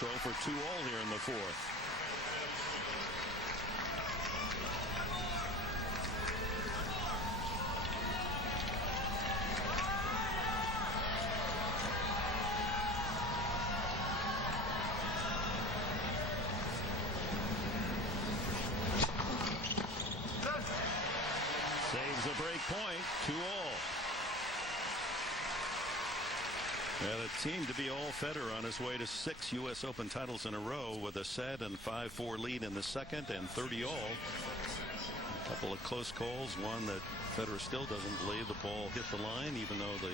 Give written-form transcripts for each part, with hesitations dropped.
Potro for 2-all here in the fourth. Saves a break point, 2-all. And a team to be all Federer on his way to 6 U.S. Open titles in a row with a set and 5-4 lead in the second and 30-all. A couple of close calls, one that Federer still doesn't believe the ball hit the line, even though the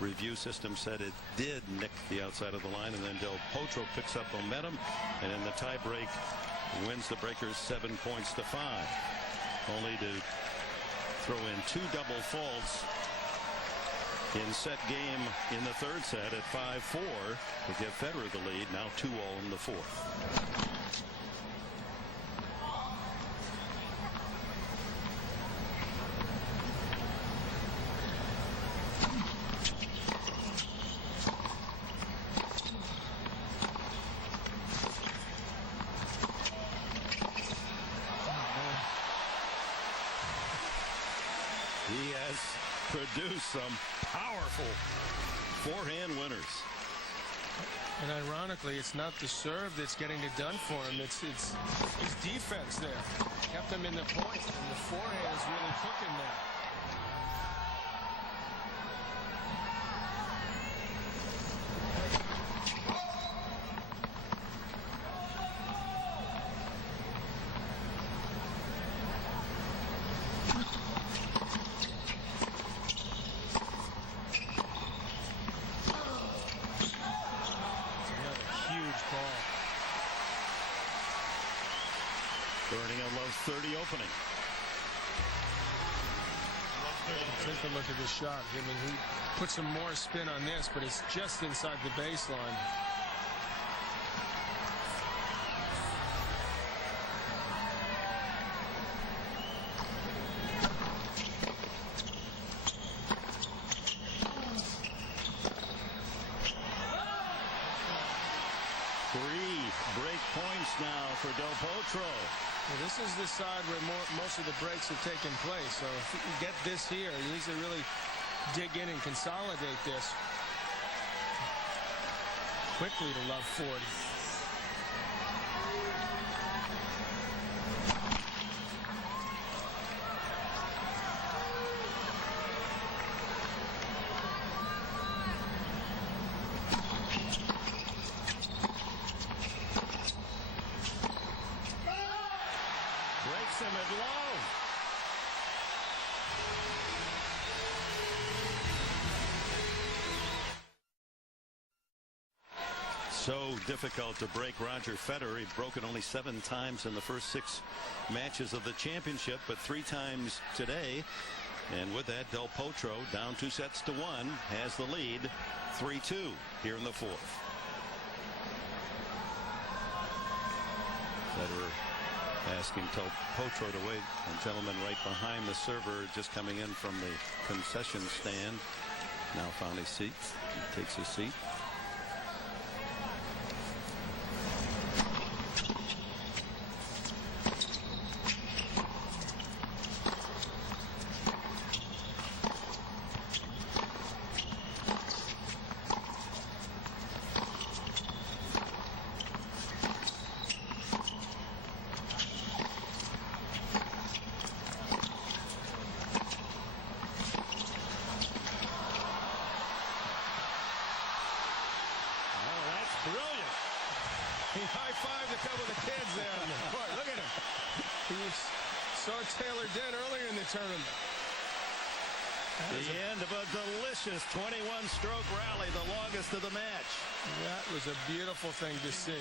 review system said it did nick the outside of the line. And then Del Potro picks up momentum and in the tie break wins the breakers 7 points to 5. Only to throw in 2 double faults in set game in the third set at 5-4 to give Federer the lead. Now 2-all in the fourth. He has produced some powerful forehand winners. And ironically, it's not the serve that's getting it done for him. It's his defense there. Kept him in the point, and the forehand is really cooking there. Burning a low 30 opening. Take a look at the shot. I mean, he put some more spin on this, but it's just inside the baseline. Points now for Del Potro. Well, this is the side where most of the breaks have taken place. So if he can get this here, he needs to really dig in and consolidate this quickly to love 40. Him at low. So difficult to break Roger Federer. He'd broken only 7 times in the first 6 matches of the championship, but 3 times today. And with that, Del Potro down 2 sets to 1 has the lead 3-2 here in the fourth. Federer asking Del Potro to wait. A gentleman right behind the server just coming in from the concession stand. Now found his seat. He takes his seat. Brilliant. He high-fived a couple of the kids there on the court. Look at him. He saw Taylor dead earlier in the tournament. The end of a delicious 21-stroke rally, the longest of the match. That was a beautiful thing to see.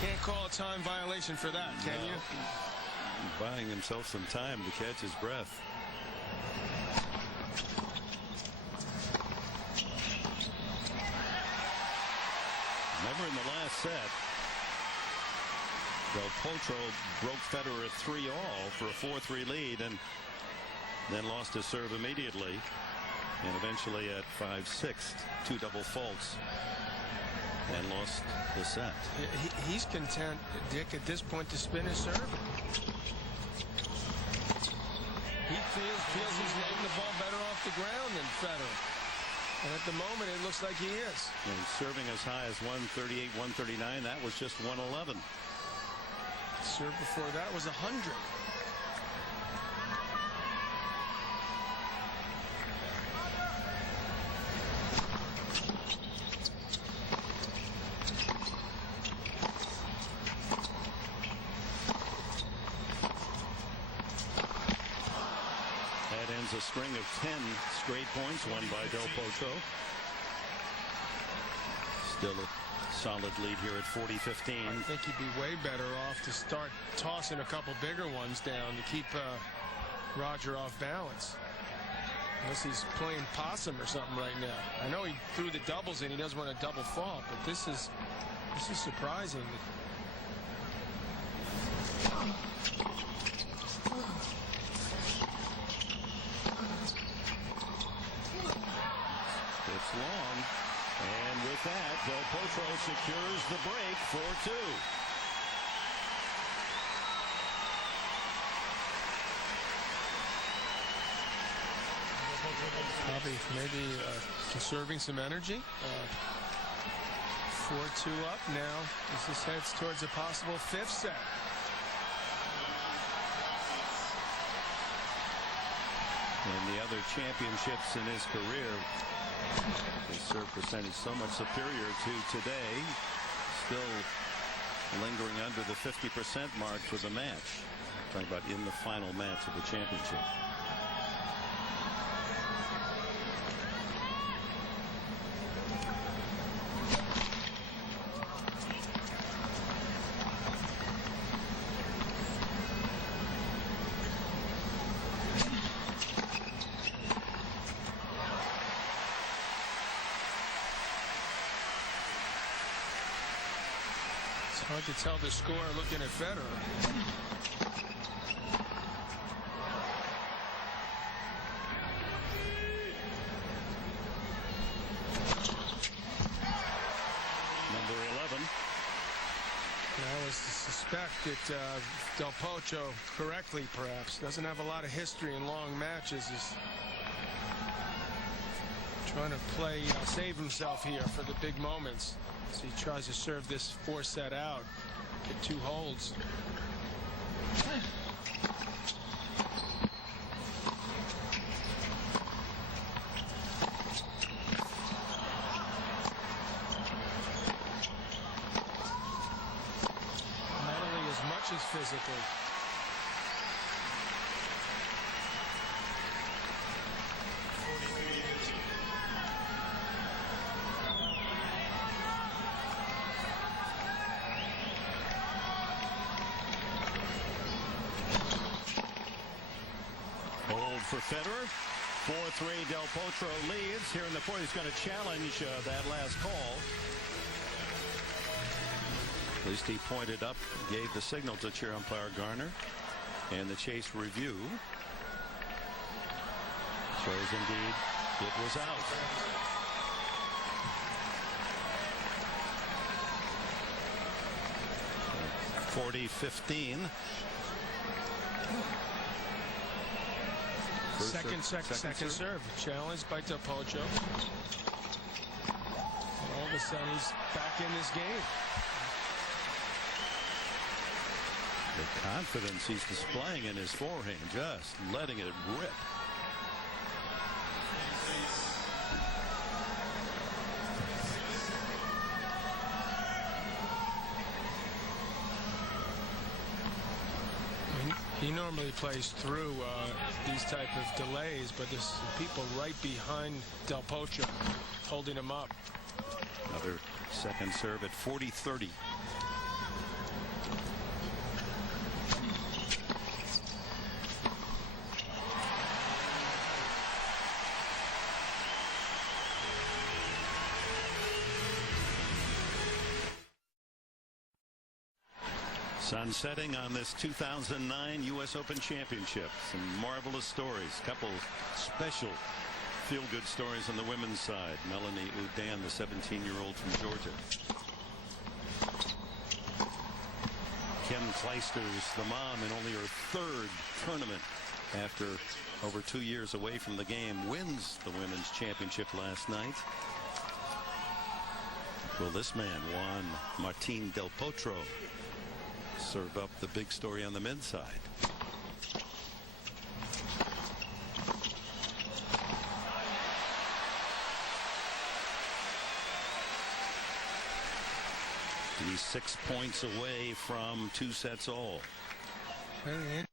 Can't call a time violation for that, can you? Buying himself some time to catch his breath. Remember in the last set, Del Potro broke Federer at 3-all for a 4-3 lead, and then lost his serve immediately, and eventually at 5-6, 2 double faults, and lost the set. He's content, Dick, at this point to spin his serve. He feels he's hitting the ball better off the ground than Federer. And at the moment, it looks like he is. And serving as high as 138, 139. That was just 111. Serve before that was 100. A string of 10 straight points won by Del Potro. Still a solid lead here at 40-15. I think he'd be way better off to start tossing a couple bigger ones down to keep Roger off balance. Unless he's playing possum or something right now. I know he threw the doubles in. He doesn't want a double fault, but this is surprising. Long, and with that, Del Potro secures the break, 4-2. Probably maybe conserving some energy. 4-2 up now as this heads towards a possible 5th set. In the other championships in his career, his serve percentage so much superior to today. Still lingering under the 50% mark for the match. I'm talking about in the final match of the championship. Hard to tell the score looking at Federer. Number 11. I was to suspect that Del Potro, correctly perhaps, doesn't have a lot of history in long matches. He's trying to play, save himself here for the big moments. So he tries to serve this 4-set out, get 2 holds. Mentally as much as physically. For Federer, 4-3. Del Potro leads here in the 4th. He's going to challenge that last call. At least he pointed up, gave the signal to chair umpire Garner, and the chase review shows indeed it was out. (40-15). Second serve. Challenged by Del Potro. All of a sudden he's back in this game. The confidence he's displaying in his forehand, just letting it rip. He normally plays through these type of delays, but there's people right behind Del Potro holding him up. Another second serve at 40-30. Sunsetting on this 2009 U.S. Open Championship. Some marvelous stories. Couple special feel-good stories on the women's side. Melanie Oudin, the 17-year-old from Georgia. Kim Clijsters, the mom, in only her third tournament after over 2 years away from the game, wins the women's championship last night. Will this man, Juan Martín del Potro, serve up the big story on the men's side? He's 6 points away from 2 sets all. Very